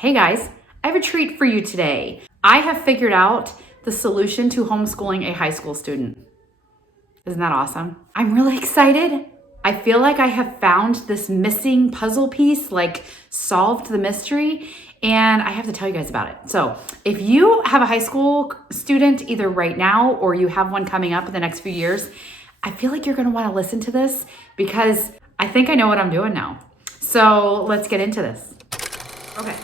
Hey guys, I have a treat for you today. I have figured out the solution to homeschooling a high school student. Isn't that awesome? I'm really excited. I feel like I have found this missing puzzle piece, like solved the mystery, and I have to tell you guys about it. So if you have a high school student either right now or you have one coming up in the next few years, I feel like you're gonna wanna listen to this because I think I know what I'm doing now. So let's get into this. Okay.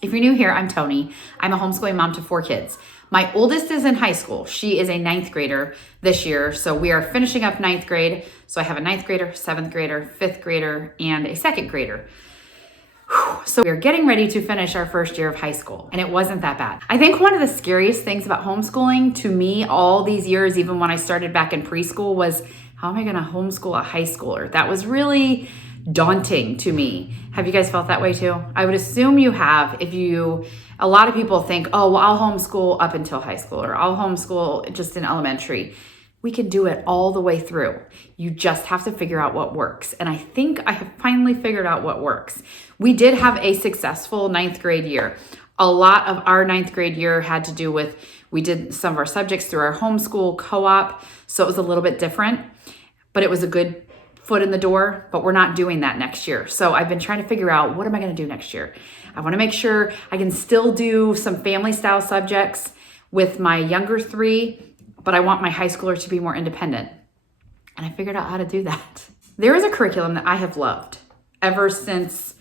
If you're new here, I'm Toni. I'm a homeschooling mom to 4 kids. My oldest is in high school. She is a 9th grader this year. So we are finishing up 9th grade. So I have a 9th grader, 7th grader, 5th grader, and a 2nd grader. So we're getting ready to finish our first year of high school, and it wasn't that bad. I think one of the scariest things about homeschooling to me all these years, even when I started back in preschool, was how am I gonna homeschool a high schooler? That was really daunting to me. Have you guys felt that way too? I would assume you have. A lot of people think, oh, well, I'll homeschool up until high school, or I'll homeschool just in elementary. We can do it all the way through. You just have to figure out what works. And I think I have finally figured out what works. We did have a successful 9th grade year. A lot of our 9th grade year had to do with, we did some of our subjects through our homeschool co-op. So it was a little bit different, but it was a good foot in the door, but we're not doing that next year. So I've been trying to figure out, what am I gonna do next year? I wanna make sure I can still do some family style subjects with my younger 3, but I want my high schooler to be more independent. And I figured out how to do that. There is a curriculum that I have loved ever since,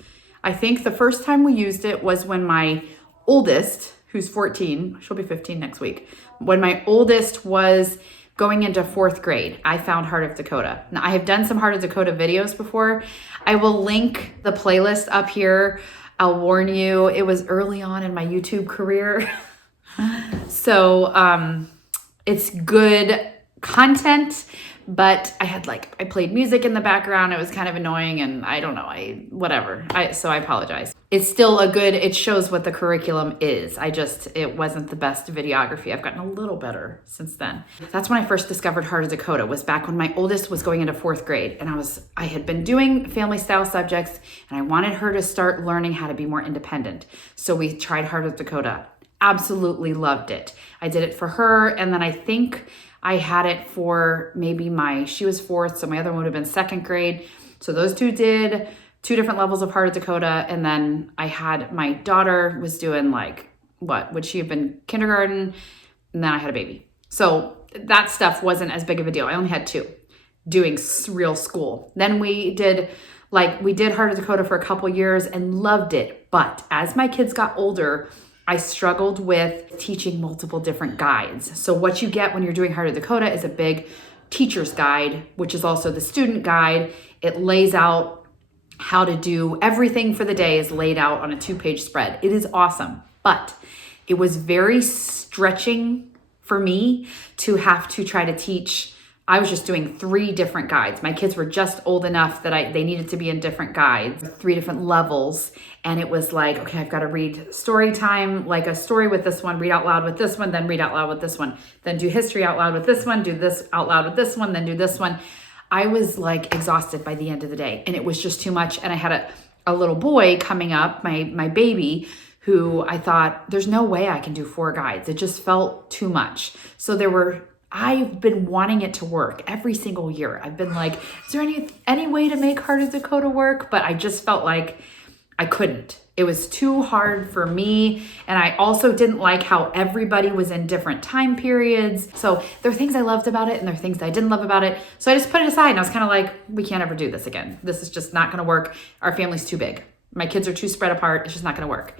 I think the first time we used it was when my oldest, who's 14, she'll be 15 next week, when my oldest was going into 4th grade, I found Heart of Dakota. Now, I have done some Heart of Dakota videos before. I will link the playlist up here. I'll warn you, it was early on in my YouTube career. So it's good content, but I played music in the background. It was kind of annoying and I don't know, so I apologize. It's still it shows what the curriculum is. It wasn't the best videography. I've gotten a little better since then. That's when I first discovered Heart of Dakota, was back when my oldest was going into 4th grade. And I had been doing family style subjects and I wanted her to start learning how to be more independent. So we tried Heart of Dakota. Absolutely loved it. I did it for her. And then I think I had it for she was 4th. So my other one would have been 2nd grade. So those two did 2 different levels of Heart of Dakota. And then I had my daughter was doing would she have been kindergarten? And then I had a baby. So that stuff wasn't as big of a deal. I only had 2 doing real school. Then we did Heart of Dakota for a couple years and loved it. But as my kids got older, I struggled with teaching multiple different guides. So what you get when you're doing Heart of Dakota is a big teacher's guide, which is also the student guide. It lays out how to do everything for the day, is laid out on a 2-page spread. It is awesome, but it was very stretching for me to have to try to teach. I was just doing 3 different guides. My kids were just old enough that they needed to be in different guides, 3 different levels. And it was like, okay, I've got to read story time, like a story with this one, read out loud with this one, then read out loud with this one, then do history out loud with this one, do this out loud with this one, then do this one. I was exhausted by the end of the day and it was just too much. And I had a little boy coming up, my baby, who I thought, there's no way I can do 4 guides. It just felt too much. So I've been wanting it to work every single year. I've been like, is there any way to make Heart of Dakota work? But I just felt like I couldn't. It was too hard for me. And I also didn't like how everybody was in different time periods. So there are things I loved about it and there are things I didn't love about it. So I just put it aside and I was kind of like, we can't ever do this again. This is just not going to work. Our family's too big. My kids are too spread apart. It's just not going to work.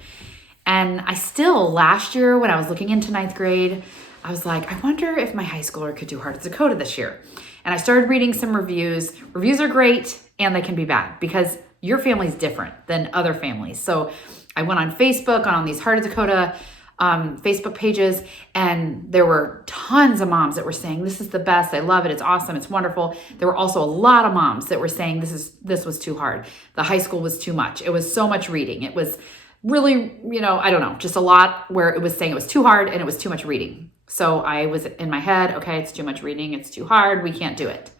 And last year when I was looking into 9th grade, I was like, I wonder if my high schooler could do Heart of Dakota this year. And I started reading some reviews. Reviews are great and they can be bad because your family's different than other families. So I went on Facebook on these Heart of Dakota Facebook pages, and there were tons of moms that were saying, this is the best. I love it. It's awesome. It's wonderful. There were also a lot of moms that were saying this was too hard. The high school was too much. It was so much reading. It was really, I don't know, just a lot where it was saying it was too hard and it was too much reading. So I was in my head, okay, it's too much reading. It's too hard. We can't do it.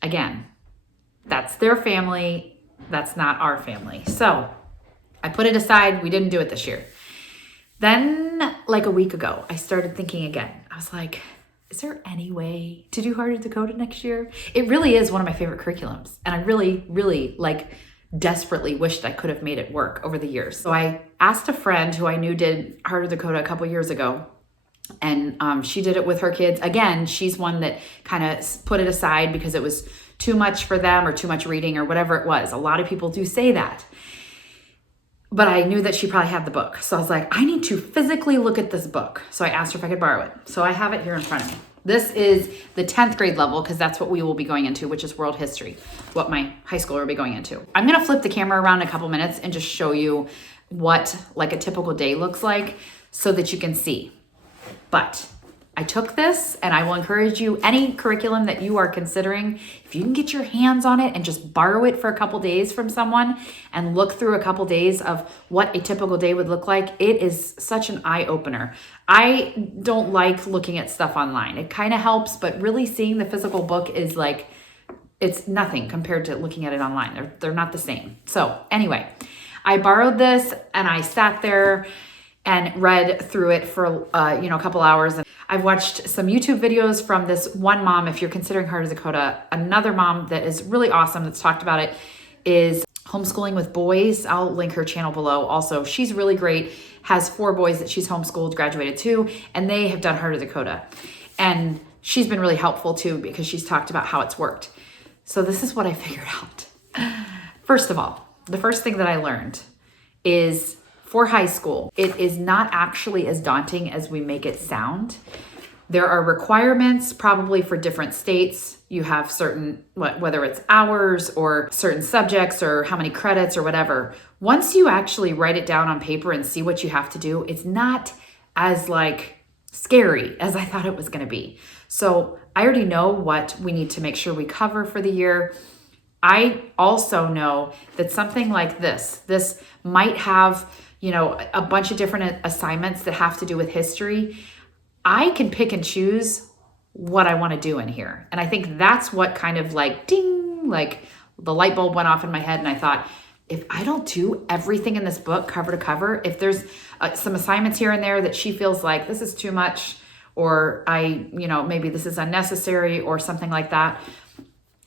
Again, that's their family. That's not our family. So I put it aside. We didn't do it this year. Then like a week ago, I started thinking again. I was like, is there any way to do Heart of Dakota next year? It really is one of my favorite curriculums. And I really, really desperately wished I could have made it work over the years. So I asked a friend who I knew did Heart of Dakota a couple years ago, and she did it with her kids. Again, she's one that kind of put it aside because it was too much for them or too much reading or whatever it was. A lot of people do say that. But I knew that she probably had the book. So I was like, I need to physically look at this book. So I asked her if I could borrow it. So I have it here in front of me. This is the 10th grade level because that's what we will be going into, which is world history, what my high schooler will be going into. I'm going to flip the camera around in a couple minutes and just show you what like a typical day looks like so that you can see. But I took this, and I will encourage you, any curriculum that you are considering, if you can get your hands on it and just borrow it for a couple days from someone and look through a couple days of what a typical day would look like, it is such an eye-opener. I don't like looking at stuff online. It kind of helps, but really seeing the physical book is like, it's nothing compared to looking at it online. They're not the same. So anyway, I borrowed this and I sat there and read through it for a couple hours. And I've watched some YouTube videos from this one mom. If you're considering Heart of Dakota, another mom that is really awesome that's talked about it is Homeschooling with Boys. I'll link her channel below. Also, she's really great, has 4 boys that she's homeschooled, graduated too, and they have done Heart of Dakota. And she's been really helpful too because she's talked about how it's worked. So this is what I figured out. First of all, the first thing that I learned is for high school, it is not actually as daunting as we make it sound. There are requirements probably for different states. You have certain, whether it's hours or certain subjects or how many credits or whatever. Once you actually write it down on paper and see what you have to do, it's not as scary as I thought it was going to be. So I already know what we need to make sure we cover for the year. I also know that something like this might have a bunch of different assignments that have to do with history. I can pick and choose what I want to do in here. And I think that's what kind of ding, the light bulb went off in my head. And I thought, if I don't do everything in this book cover to cover, if there's some assignments here and there that she feels like this is too much, or maybe this is unnecessary or something like that,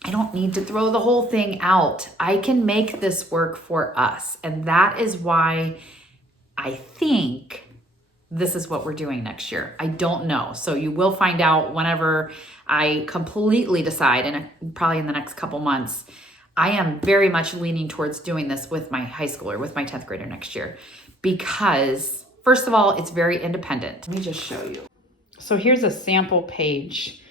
I don't need to throw the whole thing out. I can make this work for us. And that is why I think this is what we're doing next year. I don't know. So you will find out whenever I completely decide, and probably in the next couple months. I am very much leaning towards doing this with my high schooler, with my 10th grader next year, because first of all, it's very independent. Let me just show you. So here's a sample page.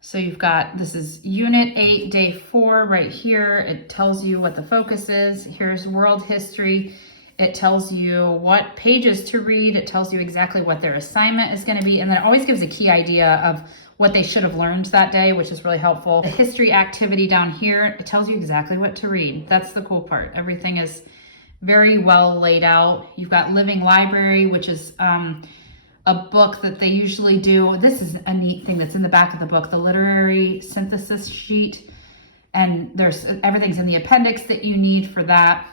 So you've got, this is Unit 8, Day 4 right here. It tells you what the focus is. Here's world history. It tells you what pages to read. It tells you exactly what their assignment is going to be. And then it always gives a key idea of what they should have learned that day, which is really helpful. The history activity down here, it tells you exactly what to read. That's the cool part. Everything is very well laid out. You've got Living Library, which is a book that they usually do. This is a neat thing that's in the back of the book, the literary synthesis sheet. And there's everything's in the appendix that you need for that.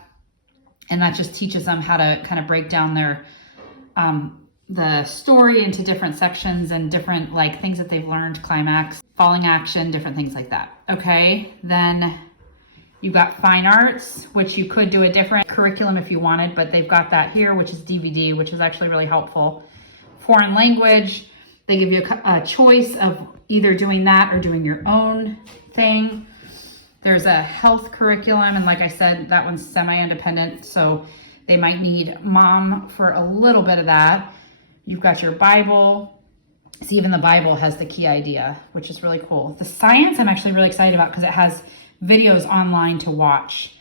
And that just teaches them how to kind of break down their the story into different sections and different things that they've learned, climax, falling action, different things like that. Okay, then you've got Fine Arts, which you could do a different curriculum if you wanted, but they've got that here, which is DVD, which is actually really helpful. Foreign language, they give you a choice of either doing that or doing your own thing. There's a health curriculum, and like I said, that one's semi-independent, so they might need mom for a little bit of that. You've got your Bible. See, even the Bible has the key idea, which is really cool. The science I'm actually really excited about because it has videos online to watch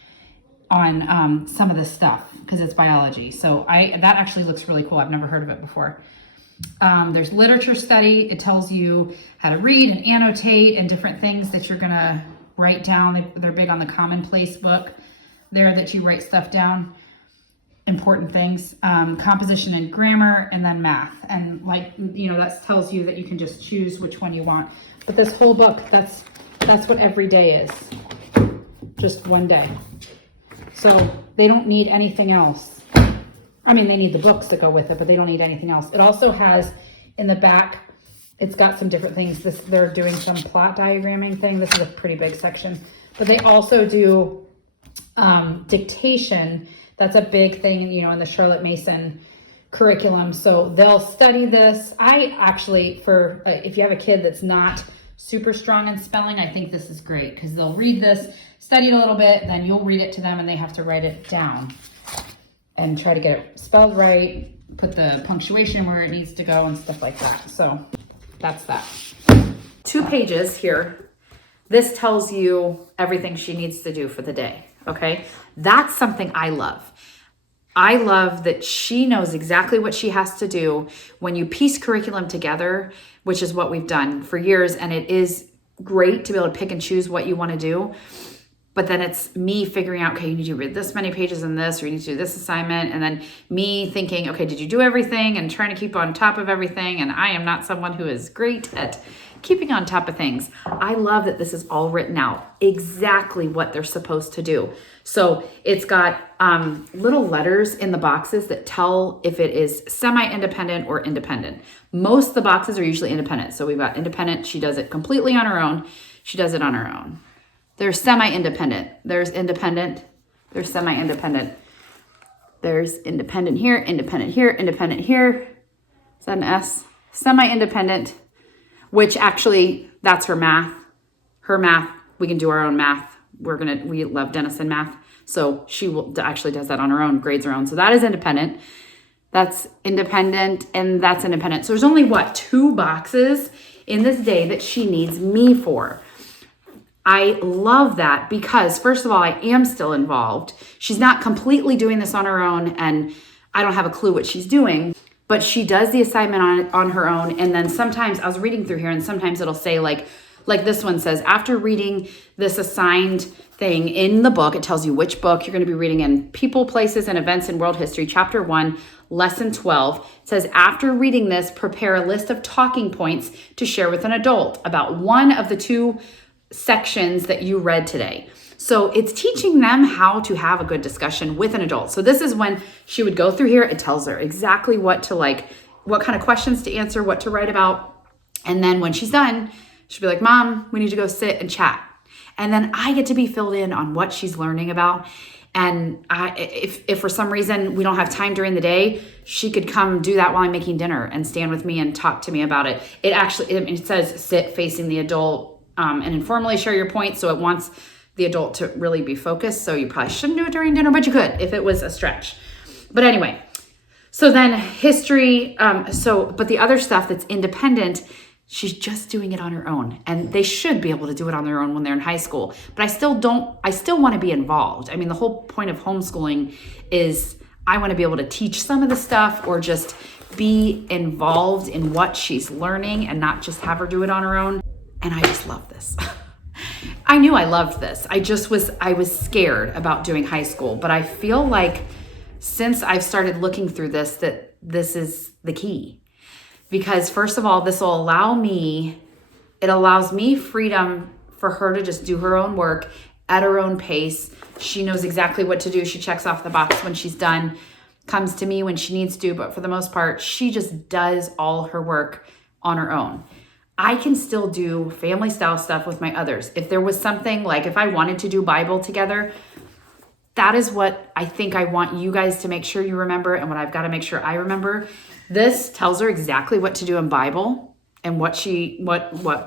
on some of this stuff because it's biology. So that actually looks really cool. I've never heard of it before. There's literature study. It tells you how to read and annotate and different things that you're going to write down. They're big on the commonplace book there that you write stuff down, important things, composition and grammar, and then math. And that tells you that you can just choose which one you want. But this whole book, that's what every day is, just one day. So They don't need anything else. I mean, they need the books that go with it, but they don't need anything else. It also has in the back, it's got some different things. They're doing some plot diagramming thing. This is a pretty big section, but they also do dictation. That's a big thing, you know, in the Charlotte Mason curriculum. So they'll study this. I actually, for if you have a kid that's not super strong in spelling, I think this is great because they'll read this, study it a little bit, then you'll read it to them and they have to write it down and try to get it spelled right, put the punctuation where it needs to go and stuff like that. So that's that. 2 pages here. This tells you everything she needs to do for the day, okay? That's something I love. I love that she knows exactly what she has to do when you piece curriculum together, which is what we've done for years. And it is great to be able to pick and choose what you want to do. But then it's me figuring out, okay, you need to read this many pages in this, or you need to do this assignment. And then me thinking, okay, did you do everything? And trying to keep on top of everything. And I am not someone who is great at keeping on top of things. I love that this is all written out, exactly what they're supposed to do. So it's got little letters in the boxes that tell if it is semi-independent or independent. Most of the boxes are usually independent. So we've got independent. She does it completely on her own. She does it on her own. There's semi-independent. There's independent. There's semi-independent. There's independent here, independent here, independent here. Is that an S? Semi-independent, which actually, that's her math. Her math, we can do our own math. We love Denison math. So she actually does that on her own, grades her own. So that is independent. That's independent and that's independent. So there's only 2 boxes in this day that she needs me for. I love that because first of all, I am still involved. She's not completely doing this on her own and I don't have a clue what she's doing, but she does the assignment on her own. And then sometimes I was reading through here and sometimes it'll say like this one says, after reading this assigned thing in the book, it tells you which book you're going to be reading in People, Places, and Events in World History, Chapter 1, Lesson 12. It says, after reading this, prepare a list of talking points to share with an adult about one of the 2 sections that you read today. So it's teaching them how to have a good discussion with an adult. So this is when she would go through here. It tells her exactly what kind of questions to answer, what to write about. And then when she's done, she'll be like, Mom, we need to go sit and chat. And then I get to be filled in on what she's learning about. And if for some reason we don't have time during the day, she could come do that while I'm making dinner and stand with me and talk to me about it. It says sit facing the adult and informally share your points. So it wants the adult to really be focused. So you probably shouldn't do it during dinner, but you could if it was a stretch. But anyway, so then history. But the other stuff that's independent, she's just doing it on her own. And they should be able to do it on their own when they're in high school. But I still want to be involved. I mean, the whole point of homeschooling is I want to be able to teach some of the stuff or just be involved in what she's learning and not just have her do it on her own. And I just love this. I knew I loved this. I was scared about doing high school, but I feel like since I've started looking through this, that this is the key. Because first of all, this will it allows me freedom for her to just do her own work at her own pace. She knows exactly what to do. She checks off the box when she's done, comes to me when she needs to, but for the most part, she just does all her work on her own. I can still do family style stuff with my others. If there was something like if I wanted to do Bible together, that is what I think I want you guys to make sure you remember and what I've got to make sure I remember. This tells her exactly what to do in Bible and what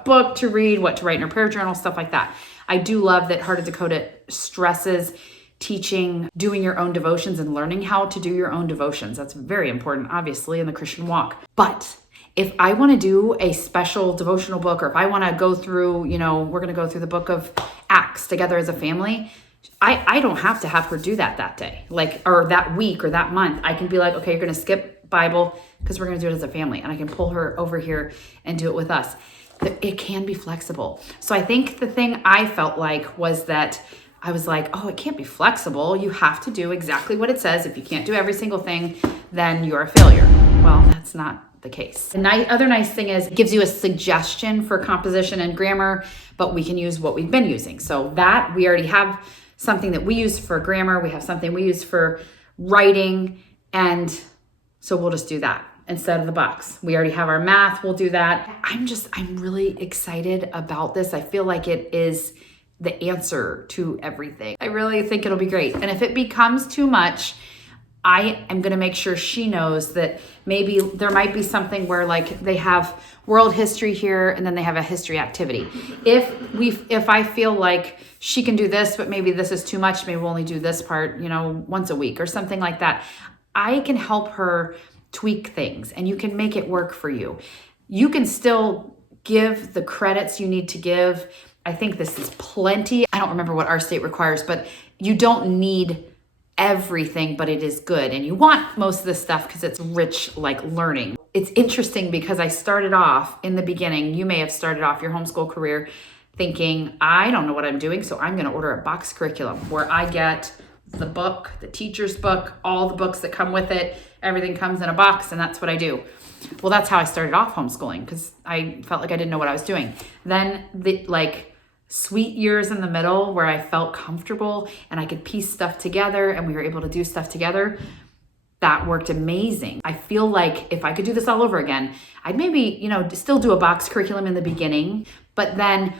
book to read, what to write in her prayer journal, stuff like that. I do love that Heart of Dakota stresses teaching, doing your own devotions and learning how to do your own devotions. That's very important, obviously, in the Christian walk. But if I want to do a special devotional book, or if I want to go through, we're going to go through the book of Acts together as a family, I don't have to have her do that day, or that week or that month. I can be like, okay, you're going to skip Bible because we're going to do it as a family. And I can pull her over here and do it with us. It can be flexible. So I think the thing I felt like was that I was like, oh, it can't be flexible. You have to do exactly what it says. If you can't do every single thing, then you're a failure. Well, that's not the case. The other nice thing is it gives you a suggestion for composition and grammar, but we can use what we've been using. So that we already have something that we use for grammar. We have something we use for writing. And so we'll just do that instead of the box. We already have our math. We'll do that. I'm really excited about this. I feel like it is the answer to everything. I really think it'll be great. And if it becomes too much, I am going to make sure she knows that maybe there might be something where like they have world history here and then they have a history activity. If I feel like she can do this, but maybe this is too much, maybe we'll only do this part, once a week or something like that. I can help her tweak things and you can make it work for you. You can still give the credits you need to give. I think this is plenty. I don't remember what our state requires, but you don't need everything, but it is good. And you want most of this stuff because it's rich, like learning. It's interesting because I started off in the beginning, you may have started off your homeschool career thinking, I don't know what I'm doing, so I'm going to order a box curriculum where I get the book, the teacher's book, all the books that come with it, everything comes in a box, and that's what I do. Well, that's how I started off homeschooling because I felt like I didn't know what I was doing. Then the sweet years in the middle where I felt comfortable and I could piece stuff together and we were able to do stuff together, that worked amazing. I feel like if I could do this all over again, I'd maybe, still do a box curriculum in the beginning, but then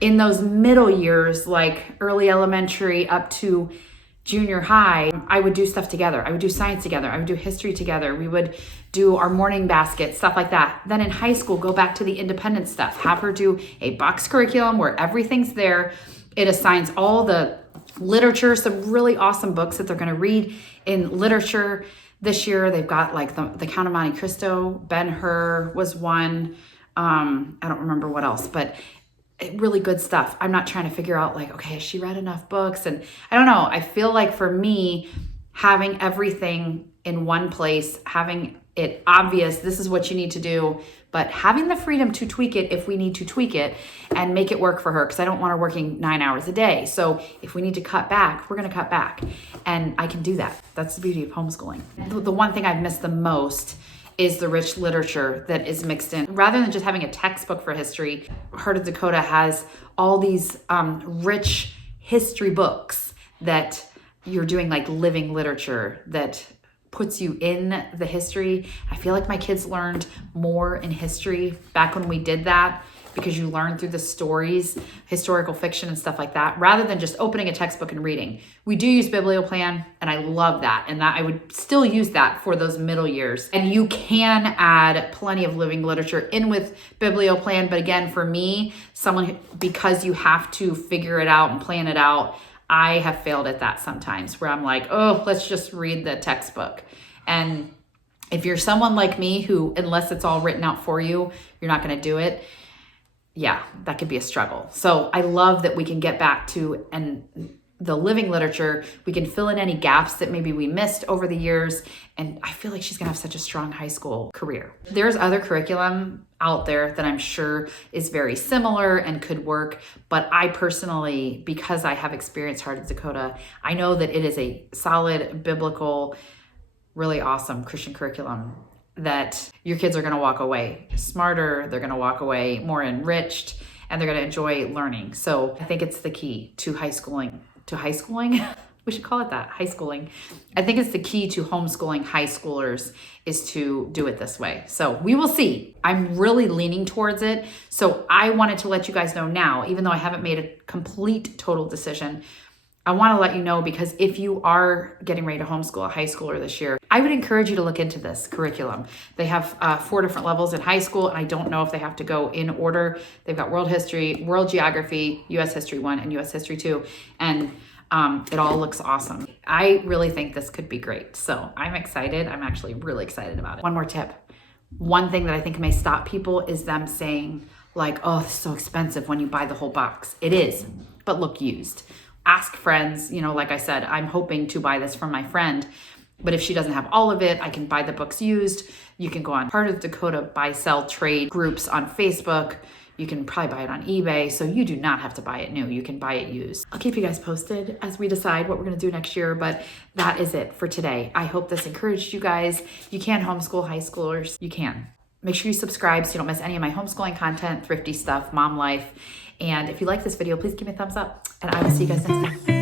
in those middle years, like early elementary up to junior high, I would do stuff together. I would do science together. I would do history together. We would do our morning basket, stuff like that. Then in high school, go back to the independent stuff. Have her do a box curriculum where everything's there. It assigns all the literature, some really awesome books that they're going to read in literature. This year, they've got like the Count of Monte Cristo, Ben-Hur was one. I don't remember what else, but really good stuff. I'm not trying to figure out okay, has she read enough books? And I don't know. I feel like for me, having everything in one place, having it obvious, this is what you need to do, but having the freedom to tweak it if we need to tweak it and make it work for her, because I don't want her working 9 hours a day. So if we need to cut back, we're going to cut back. And I can do that. That's the beauty of homeschooling. The one thing I've missed the most is the rich literature that is mixed in. Rather than just having a textbook for history, Heart of Dakota has all these rich history books that you're doing like living literature that puts you in the history. I feel like my kids learned more in history back when we did that because you learn through the stories, historical fiction and stuff like that, rather than just opening a textbook and reading. We do use Biblioplan, and I love that. And that I would still use that for those middle years. And you can add plenty of living literature in with Biblioplan. But again, for me, because you have to figure it out and plan it out, I have failed at that sometimes where I'm like, oh, let's just read the textbook. And if you're someone like me who, unless it's all written out for you, you're not going to do it. Yeah, that could be a struggle. So I love that we can get back to the living literature. We can fill in any gaps that maybe we missed over the years. And I feel like she's going to have such a strong high school career. There's other curriculum out there that I'm sure is very similar and could work. But I personally, because I have experienced Heart of Dakota, I know that it is a solid, biblical, really awesome Christian curriculum that your kids are going to walk away smarter, they're going to walk away more enriched, and they're going to enjoy learning. So I think it's the key to high schooling. We should call it that, high schooling. I think it's the key to homeschooling high schoolers is to do it this way. So we will see. I'm really leaning towards it. So I wanted to let you guys know now, even though I haven't made a complete total decision, I want to let you know, because if you are getting ready to homeschool a high schooler this year, I would encourage you to look into this curriculum. They have 4 different levels in high school, and I don't know if they have to go in order. They've got world history, world geography, U.S. history 1, and U.S. history 2, and it all looks awesome. I really think this could be great. So I'm excited. I'm actually really excited about it. One more tip. One thing that I think may stop people is them saying like, oh, this is so expensive when you buy the whole box. It is, but look used. Ask friends, like I said, I'm hoping to buy this from my friend, but if she doesn't have all of it, I can buy the books used. You can go on Heart of Dakota buy, sell, trade groups on Facebook. You can probably buy it on eBay. So you do not have to buy it new. You can buy it used. I'll keep you guys posted as we decide what we're going to do next year, but that is it for today. I hope this encouraged you guys. You can homeschool high schoolers. You can. Make sure you subscribe so you don't miss any of my homeschooling content, thrifty stuff, mom life. And if you like this video, please give me a thumbs up, and I will see you guys next time.